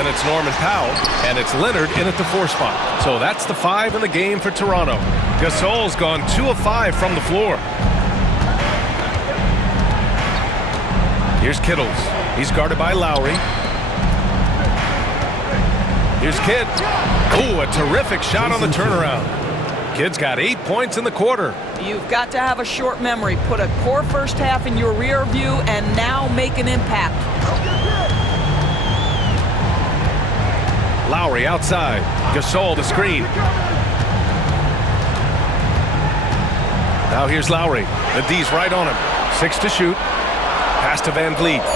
Then it's Norman Powell, and it's Leonard in at the 4 spot. So that's the 5 in the game for Toronto. Gasol's gone 2 of 5 from the floor. Here's Kittles. He's guarded by Lowry. Here's Kidd. Ooh, a terrific shot on the turnaround. Kidd's got 8 points in the quarter. You've got to have a short memory. Put a core first half in your rear view and now make an impact. Lowry outside. Gasol the screen. Now here's Lowry. The D's right on him. 6 to shoot. Pass to Van Vliet.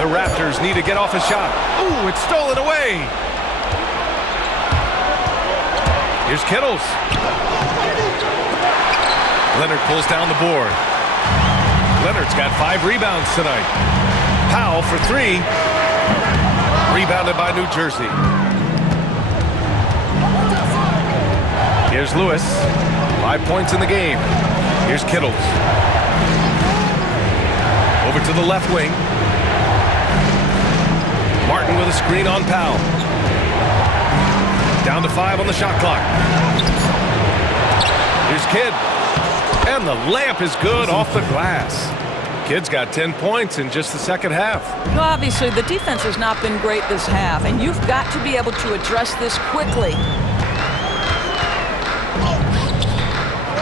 The Raptors need to get off a shot. Ooh, it's stolen away. Here's Kittles. Leonard pulls down the board. Leonard's got 5 rebounds tonight. Powell for 3. Rebounded by New Jersey. Here's Lewis. 5 points in the game. Here's Kittles. Over to the left wing. Martin with a screen on Powell. Down to 5 on the shot clock. Here's Kidd. And the layup is good off the glass. Kidd's got 10 points in just the second half. Well, obviously, the defense has not been great this half, and you've got to be able to address this quickly.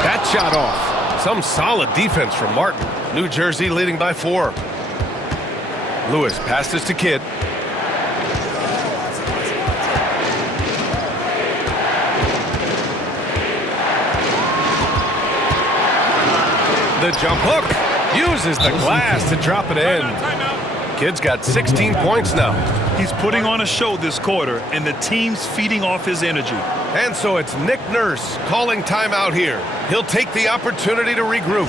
That shot off. Some solid defense from Martin. New Jersey leading by 4. Lewis passes to Kidd. The jump hook. Uses the glass to drop it in. Kidd's got 16 points now. He's putting on a show this quarter, and the team's feeding off his energy. And so it's Nick Nurse calling timeout here. He'll take the opportunity to regroup.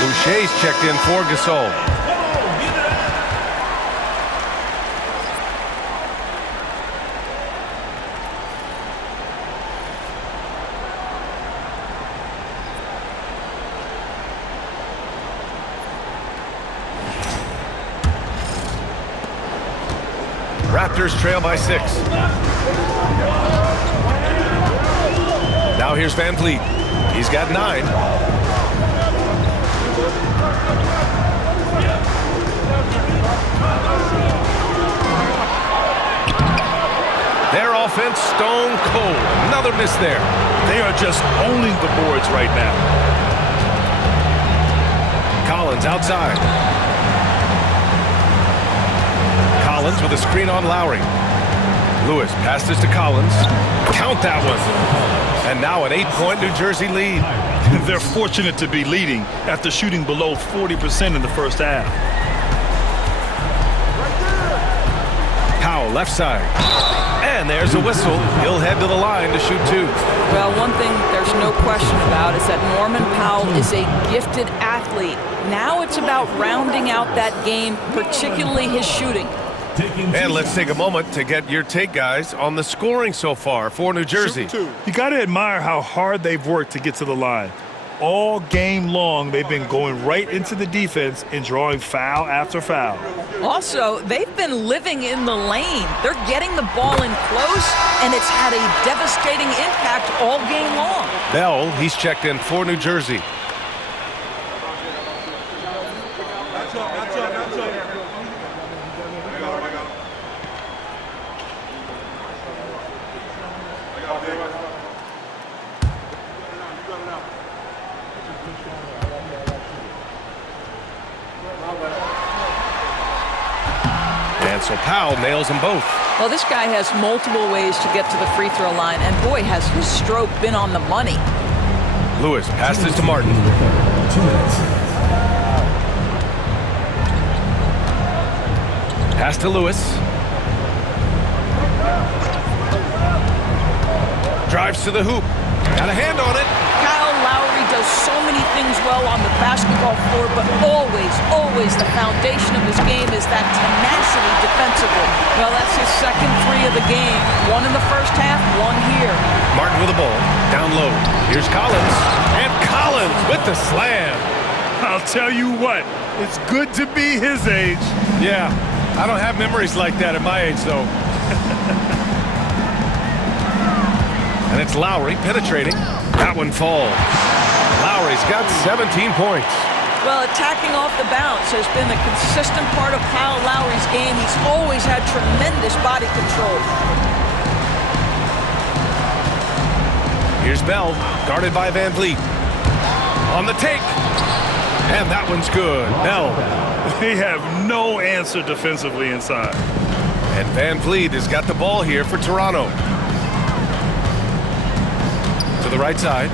Boucher's checked in for Gasol. Raptors trail by 6. Now here's Van Vliet. He's got 9. Their offense stone cold. Another miss there. They are just owning the boards right now. Collins outside. Collins with a screen on Lowry. Lewis passes to Collins. Count that one. And now an 8-point New Jersey lead. They're fortunate to be leading after shooting below 40% in the first half. Powell left side. And there's a whistle. He'll head to the line to shoot 2. Well, one thing there's no question about is that Norman Powell is a gifted athlete. Now it's about rounding out that game, particularly his shooting. And let's take a moment to get your take, guys, on the scoring so far for New Jersey. You got to admire how hard they've worked to get to the line. All game long, they've been going right into the defense and drawing foul after foul. Also, they've been living in the lane. They're getting the ball in close, and it's had a devastating impact all game long. Bell, he's checked in for New Jersey. And so Powell nails them both. Well, this guy has multiple ways to get to the free throw line, and boy, has his stroke been on the money. Lewis passes to Martin. 2 minutes. Pass to Lewis. Drives to the hoop. Got a hand on it. Kyle Lowry does so many things well on the basketball floor, but always the foundation of his game is that tenacity defensively. Well, that's his second three of the game. One in the first half, one here. Martin with the ball. Down low. Here's Collins. And Collins with the slam. I'll tell you what, it's good to be his age. Yeah, I don't have memories like that at my age, though. And it's Lowry penetrating. That one falls. Lowry's got 17 points. Well, attacking off the bounce has been a consistent part of Kyle Lowry's game. He's always had tremendous body control. Here's Bell, guarded by Van Vliet. On the take. And that one's good. Bell. They have no answer defensively inside. And Van Vliet has got the ball here for Toronto. To the right side.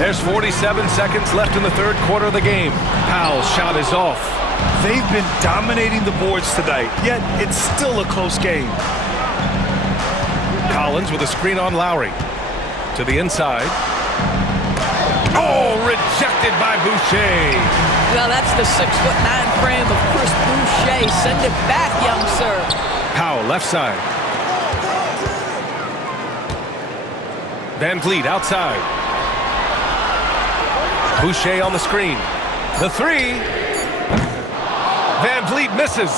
There's 47 seconds left in the third quarter of the game. Powell's shot is off. They've been dominating the boards tonight, yet it's still a close game. Collins with a screen on Lowry. To the inside. Oh, rejected by Boucher. Well, that's the 6'9" frame of Chris Boucher. Send it back, young sir. Powell, left side. Van Vliet outside. Boucher on the screen. The three. Van Vliet misses.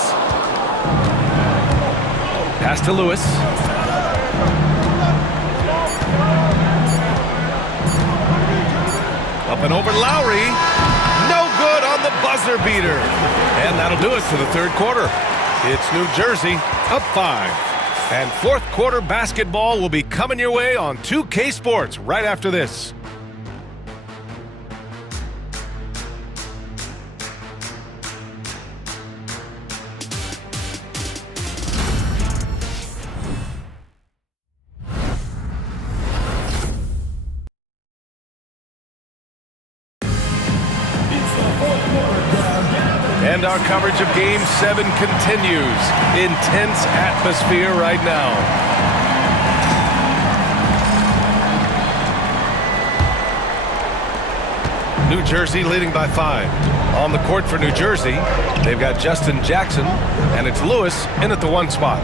Pass to Lewis. Up and over Lowry. No good on the buzzer beater. And that'll do it for the third quarter. It's New Jersey up 5. And fourth quarter basketball will be coming your way on 2K Sports right after this. And our coverage of Game 7 continues. Intense atmosphere right now. New Jersey leading by 5. On the court for New Jersey, they've got Justin Jackson, and it's Lewis in at the 1 spot.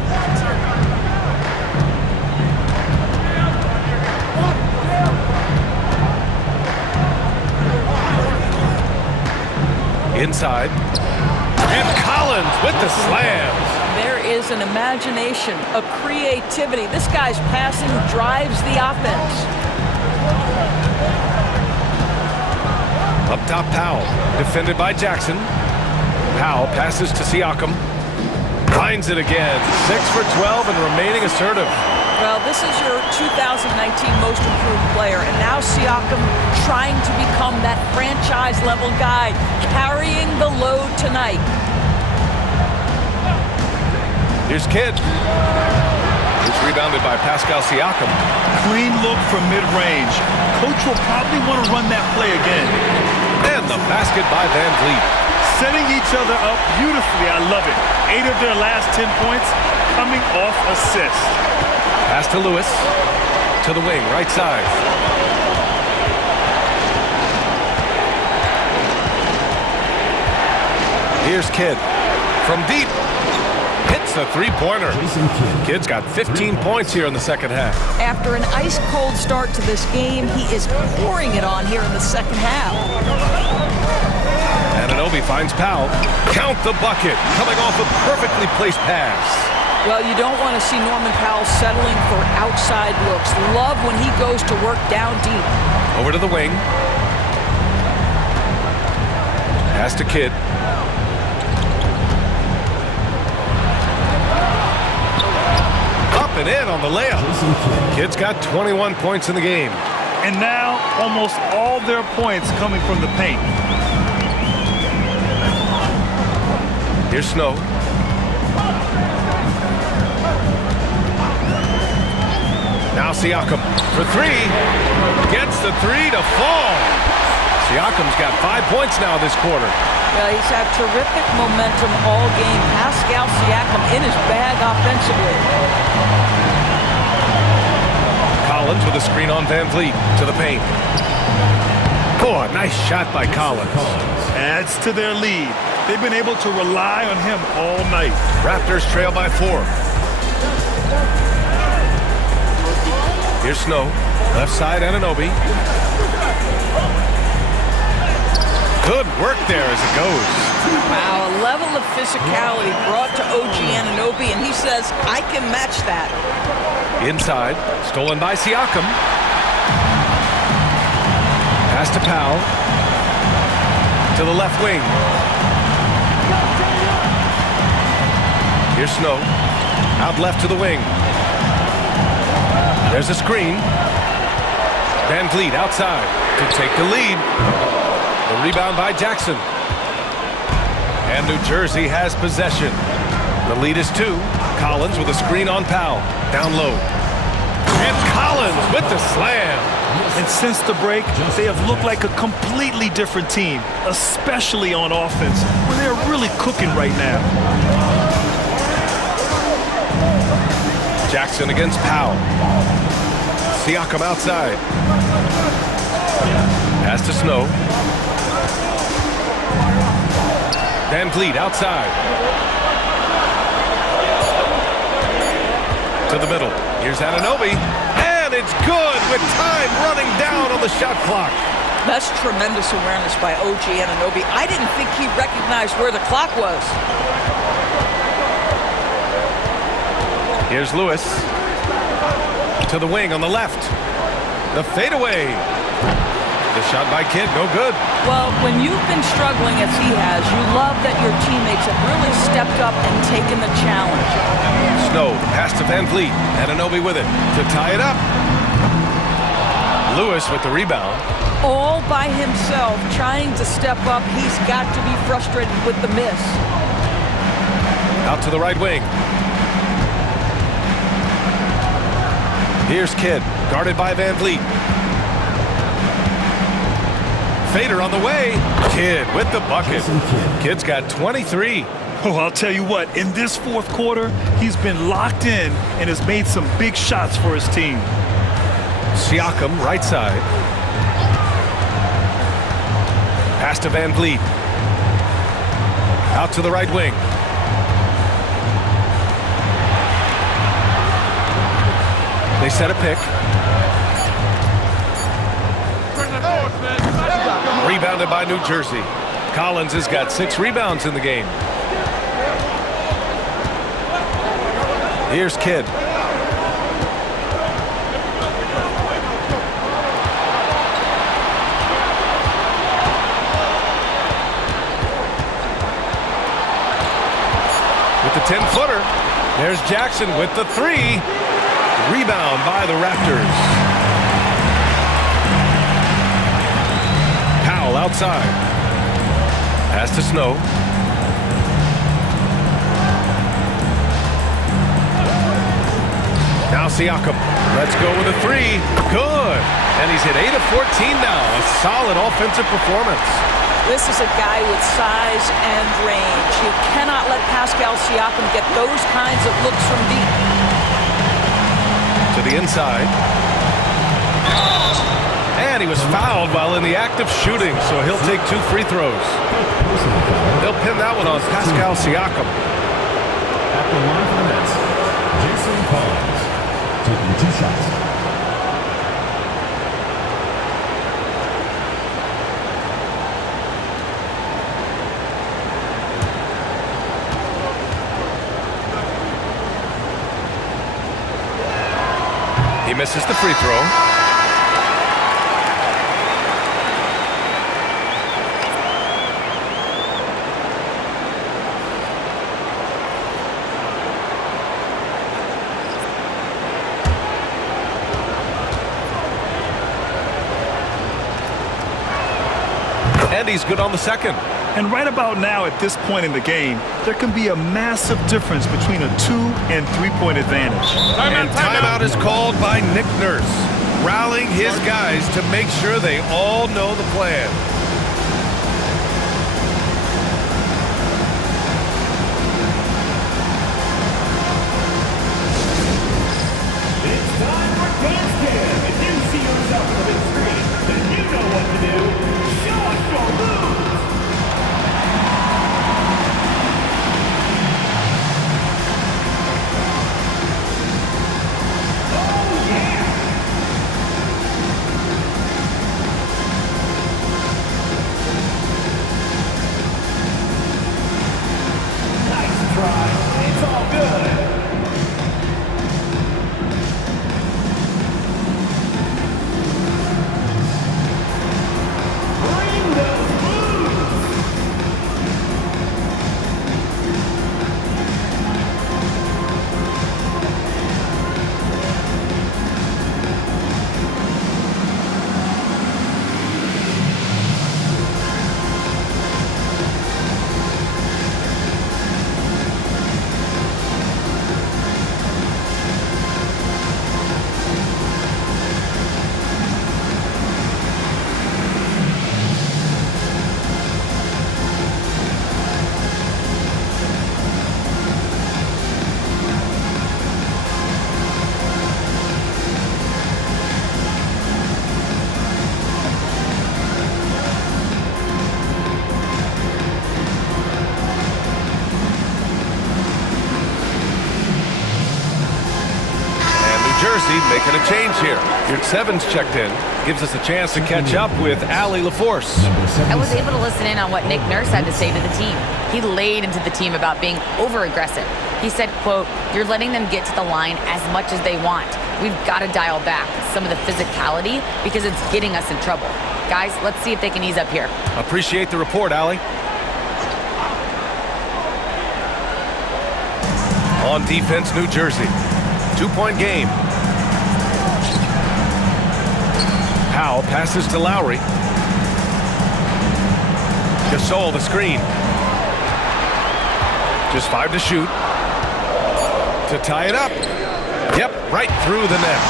Inside. And Collins with the slams. There is an imagination, a creativity. This guy's passing drives the offense. Up top, Powell. Defended by Jackson. Powell passes to Siakam. Finds it again. 6 for 12 and remaining assertive. Well, this is your 2019 most improved player, and now Siakam trying to become that franchise-level guy, carrying the load tonight. Here's Kidd. It's rebounded by Pascal Siakam. Clean look from mid-range. Coach will probably want to run that play again. And the basket by Van Vliet. Setting each other up beautifully. I love it. 8 of their last 10 points coming off assists. Pass to Lewis. To the wing, right side. Here's Kidd from deep. Hits a three-pointer. Kidd's got 15 points here in the second half. After an ice-cold start to this game, he is pouring it on here in the second half. Anunoby finds Powell. Count the bucket. Coming off a perfectly placed pass. Well, you don't want to see Norman Powell settling for outside looks. Love when he goes to work down deep. Over to the wing. Pass to Kidd. Up and in on the layup. Kidd's got 21 points in the game. And now almost all their points coming from the paint. Here's Snow. Now Siakam for three. Gets the three to fall. Siakam's got 5 points now this quarter. He's had terrific momentum all game. Pascal Siakam in his bag offensively. Collins with a screen on Van Vliet to the paint. Oh, a nice shot by Collins. Adds to their lead. They've been able to rely on him all night. Raptors trail by 4. Here's Snow. Left side, Anunoby. Good work there as it goes. Wow, a level of physicality brought to OG Anunoby, and he says, I can match that. Inside, stolen by Siakam. Pass to Powell. To the left wing. Here's Snow. Out left to the wing. There's a screen. Van Vliet outside to take the lead. The rebound by Jackson. And New Jersey has possession. The lead is 2. Collins with a screen on Powell. Down low. And Collins with the slam. And since the break, they have looked like a completely different team, especially on offense, where they're really cooking right now. Jackson against Powell. Siakam outside. Pass to Snow. Van Vliet outside. To the middle. Here's Anunoby. And it's good with time running down on the shot clock. That's tremendous awareness by OG Anunoby. I didn't think he recognized where the clock was. Here's Lewis. To the wing on the left. The fadeaway. The shot by Kidd, no good. Well, when you've been struggling as he has, you love that your teammates have really stepped up and taken the challenge. Snow, pass to Van Vliet. Anunoby with it to tie it up. Lewis with the rebound. All by himself, trying to step up. He's got to be frustrated with the miss. Out to the right wing. Here's Kidd, guarded by Van Vliet. Fader on the way. Kidd with the bucket. Kidd's got 23. Oh, I'll tell you what, in this fourth quarter, he's been locked in and has made some big shots for his team. Siakam, right side. Pass to Van Vliet. Out to the right wing. They set a pick. Rebounded by New Jersey. Collins has got 6 rebounds in the game. Here's Kidd. With the 10-footer. There's Jackson with the 3. Rebound by the Raptors. Powell outside. Pass to Snow. Now Siakam. Let's go with a 3. Good. And he's hit 8 of 14 now. A solid offensive performance. This is a guy with size and range. You cannot let Pascal Siakam get those kinds of looks from deep. To the inside. And he was fouled while in the act of shooting, so he'll take 2 free throws. They'll pin that one on Pascal Siakam. At the line for the Nets, Jason Collins, taking 2 shots. He misses the free throw. And he's good on the second. And right about now, at this point in the game, there can be a massive difference between a 2- and 3-point advantage. And timeout is called by Nick Nurse, rallying his guys to make sure they all know the plan. It's time for dance cam. If you see yourself on the big screen, then you know what to do. Show us your moves. Oh yeah. Nice try. It's all good. Bring those moves! Jersey making a change here. Your Sevens checked in. Gives us a chance to catch up with Allie LaForce. I was able to listen in on what Nick Nurse had to say to the team. He laid into the team about being over-aggressive. He said, quote, "You're letting them get to the line as much as they want. We've got to dial back some of the physicality because it's getting us in trouble. Guys, let's see if they can ease up here." Appreciate the report, Allie. On defense, New Jersey. 2-point game. Powell passes to Lowry. Gasol the screen. Just 5 to shoot. To tie it up. Yep, right through the net.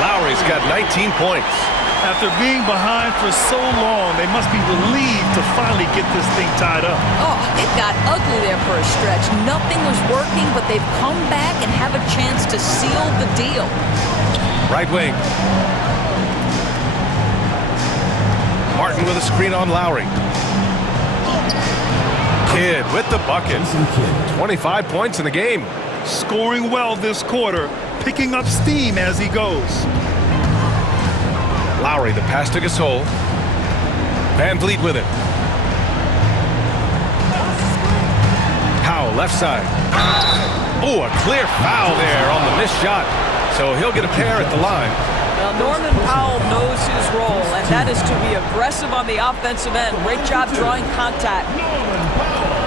Lowry's got 19 points. After being behind for so long, they must be relieved to finally get this thing tied up. Oh, it got ugly there for a stretch. Nothing was working, but they've come back and have a chance to seal the deal. Right wing. Martin with a screen on Lowry. Kidd with the bucket. 25 points in the game. Scoring well this quarter, picking up steam as he goes. Lowry, the pass to Gasol. Van Vliet with it. Powell, left side. Oh, a clear foul there on the missed shot. So he'll get a pair at the line. Well, Norman Powell knows his role, and that is to be aggressive on the offensive end. Great job drawing contact. Norman Powell.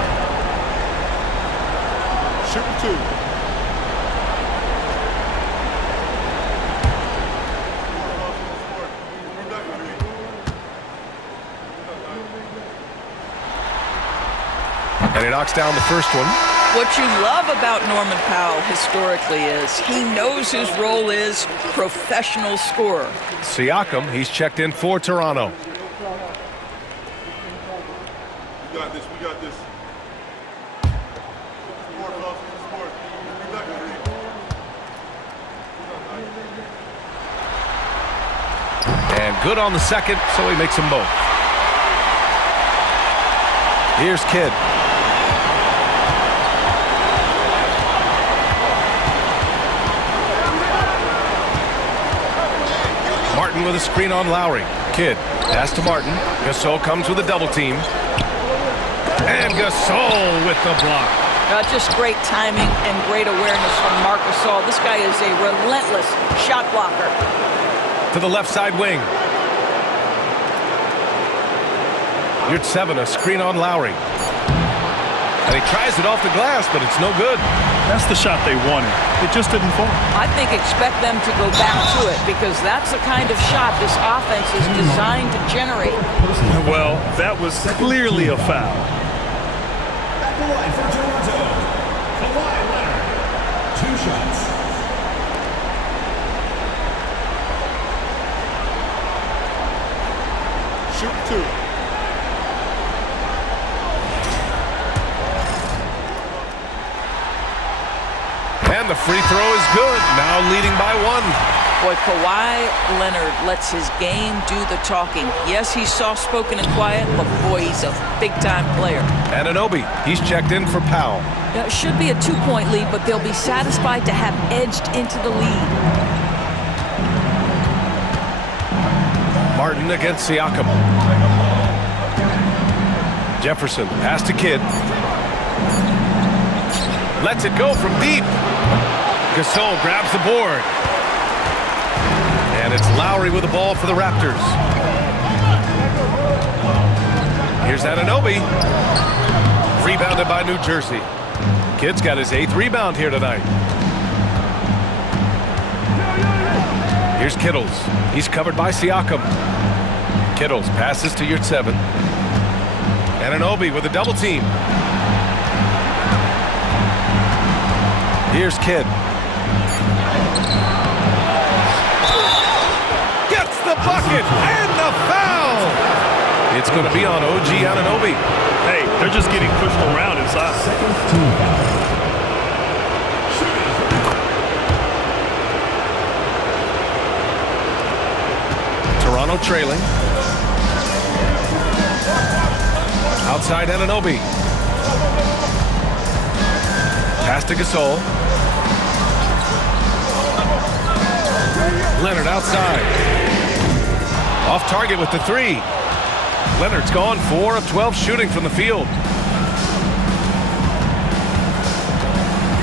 Shooting 2. And he knocks down the first one. What you love about Norman Powell historically is he knows his role is professional scorer. Siakam, he's checked in for Toronto. We got this, we got this. Sport, fellas, sport. We got this. And And good on the second, so he makes them both. Here's Kidd. Martin with a screen on Lowry. Kidd, pass to Martin. Gasol comes with a double team. And Gasol with the block. Just great timing and great awareness from Marc Gasol. This guy is a relentless shot blocker. To the left side wing. Yurtseven, a screen on Lowry. And he tries it off the glass, but it's no good. That's the shot they wanted. It just didn't fall. I think expect them to go back to it because that's the kind of shot this offense is designed to generate. Well, that was clearly a foul. At the line for Toronto, Kawhi Leonard. 2 shots. Shoot 2. And the free throw is good. Now leading by 1. Boy, Kawhi Leonard lets his game do the talking. Yes, he's soft-spoken and quiet, but boy, he's a big-time player. Anunoby, he's checked in for Powell. It should be a 2-point lead, but they'll be satisfied to have edged into the lead. Martin against Siakam. Jefferson, pass to Kidd. Lets it go from deep. Gasol grabs the board. And it's Lowry with the ball for the Raptors. Here's Anunoby. Rebounded by New Jersey. Kidd's got his 8th rebound here tonight. Here's Kittles. He's covered by Siakam. Kittles passes to Yurtseven. Anunoby with a double team. Here's Kidd. Gets the bucket and the foul. It's going to be on OG Anunoby. Hey, they're just getting pushed around inside. Toronto trailing. Outside Anunoby. Pass to Gasol. Leonard outside. Off target with the 3. Leonard's gone 4 of 12 shooting from the field.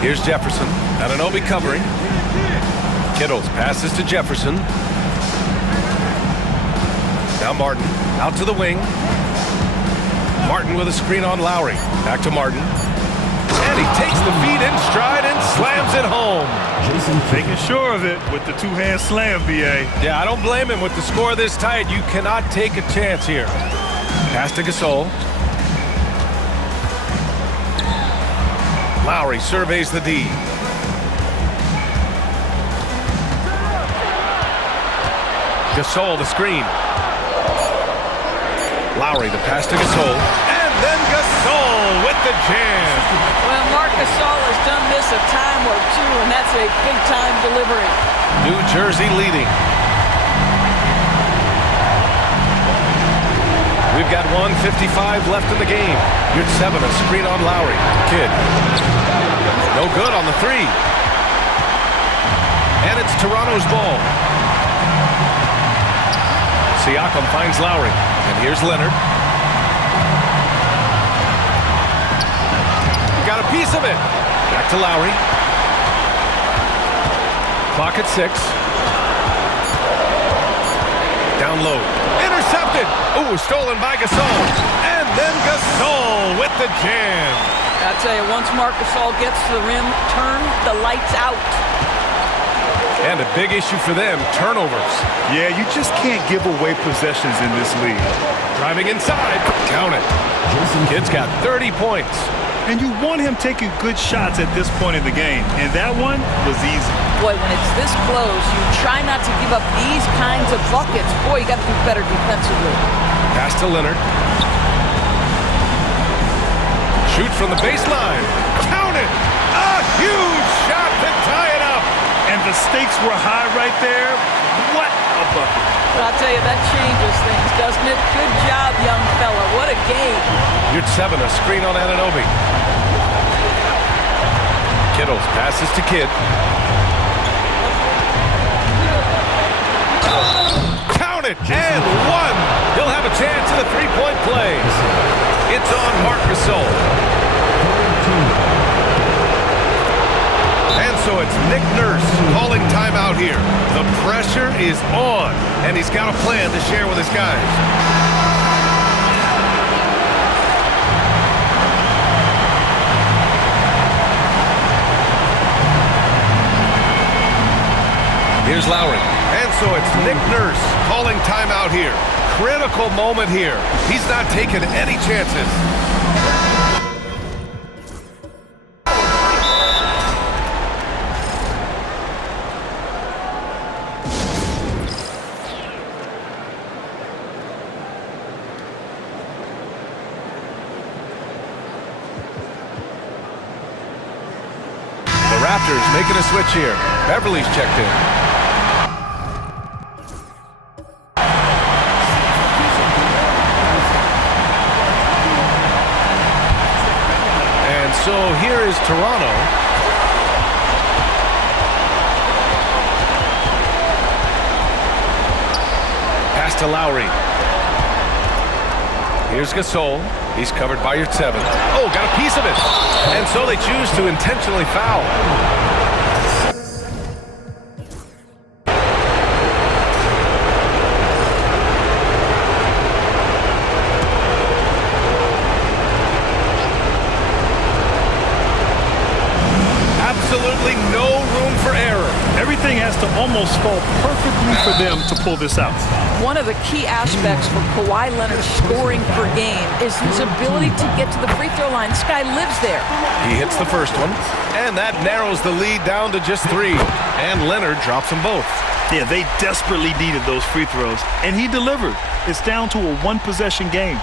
Here's Jefferson. Anunoby covering. Kittles passes to Jefferson. Now Martin out to the wing. Martin with a screen on Lowry. Back to Martin. And he takes the feed in stride and slams it home. Making sure of it with the 2-hand slam, BA. Yeah, I don't blame him. With the score this tight, you cannot take a chance here. Pass to Gasol. Lowry surveys the D. Gasol the screen. Lowry the pass to Gasol. And then Gasol with the jam. Well, Marc Gasol has done this a time or two, and that's a big-time delivery. New Jersey leading. We've got 1:55 left in the game. Yurtseven, a screen on Lowry. Kidd. No good on the 3. And it's Toronto's ball. Siakam finds Lowry. And here's Leonard. Got a piece of it. Back to Lowry. Clock at 6. Down low. Intercepted. Ooh, stolen by Gasol. And then Gasol with the jam. I tell you, once Marc Gasol gets to the rim, turn the lights out. And a big issue for them, turnovers. Yeah, you just can't give away possessions in this league. Driving inside. Count it. Kidd's got 30 points. And you want him taking good shots at this point in the game. And that one was easy. Boy, when it's this close, you try not to give up these kinds of buckets. Boy, you got to do better defensively. Pass to Leonard. Shoot from the baseline. Count it. A huge shot to tie it up. And the stakes were high right there. What a bucket. But I'll tell you, that changes things, doesn't it? Good job, young fella. What a game. You're 7, a screen on Anunoby. Kittles passes to Kidd. Count it, and 1. He'll have a chance in the three-point plays. It's on Marc Gasol. And so it's Nick Nurse calling timeout here. The pressure is on, and he's got a plan to share with his guys. Here's Lowry. And so it's Nick Nurse calling timeout here. Critical moment here. He's not taking any chances. The Raptors making a switch here. Beverly's checked in. So here is Toronto. Pass to Lowry. Here's Gasol. He's covered by your 7. Oh, got a piece of it. And so they choose to intentionally foul. Absolutely no room for error. Everything has to almost fall perfectly for them to pull this out. One of the key aspects for Kawhi Leonard's scoring per game is his ability to get to the free throw line. This guy lives there. He hits the first one, and that narrows the lead down to just 3. And Leonard drops them both. Yeah, they desperately needed those free throws, and he delivered. It's down to a one-possession game.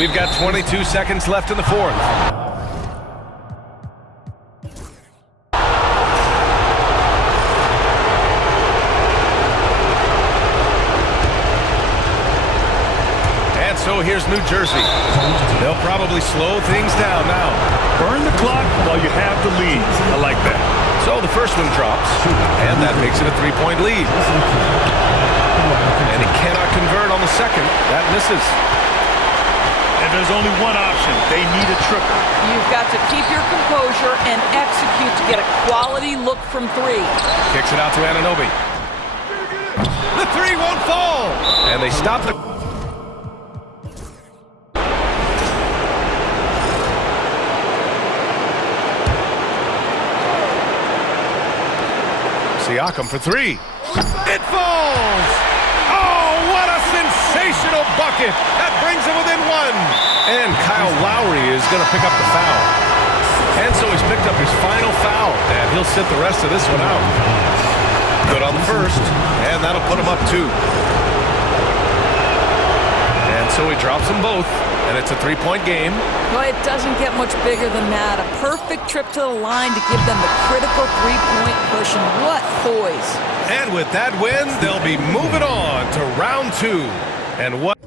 We've got 22 seconds left in the 4th. So here's New Jersey. They'll probably slow things down now. Burn the clock while you have the lead. I like that. So the first one drops, and that makes it a 3-point lead. And he cannot convert on the second. That misses. And there's only one option. They need a triple. You've got to keep your composure and execute to get a quality look from 3. Kicks it out to Anunoby. The 3 won't fall. And they stop the... Siakam for 3. It falls! Oh, what a sensational bucket! That brings him within 1. And Kyle Lowry is going to pick up the foul. And so he's picked up his final foul, and he'll sit the rest of this one out. Good on the first, and that'll put him up 2. And so he drops them both, and it's a 3-point game. Well, it doesn't get much bigger than that. A perfect trip to the line to give them the critical 3-point push, and what poise. And with that win, they'll be moving on to round 2. And what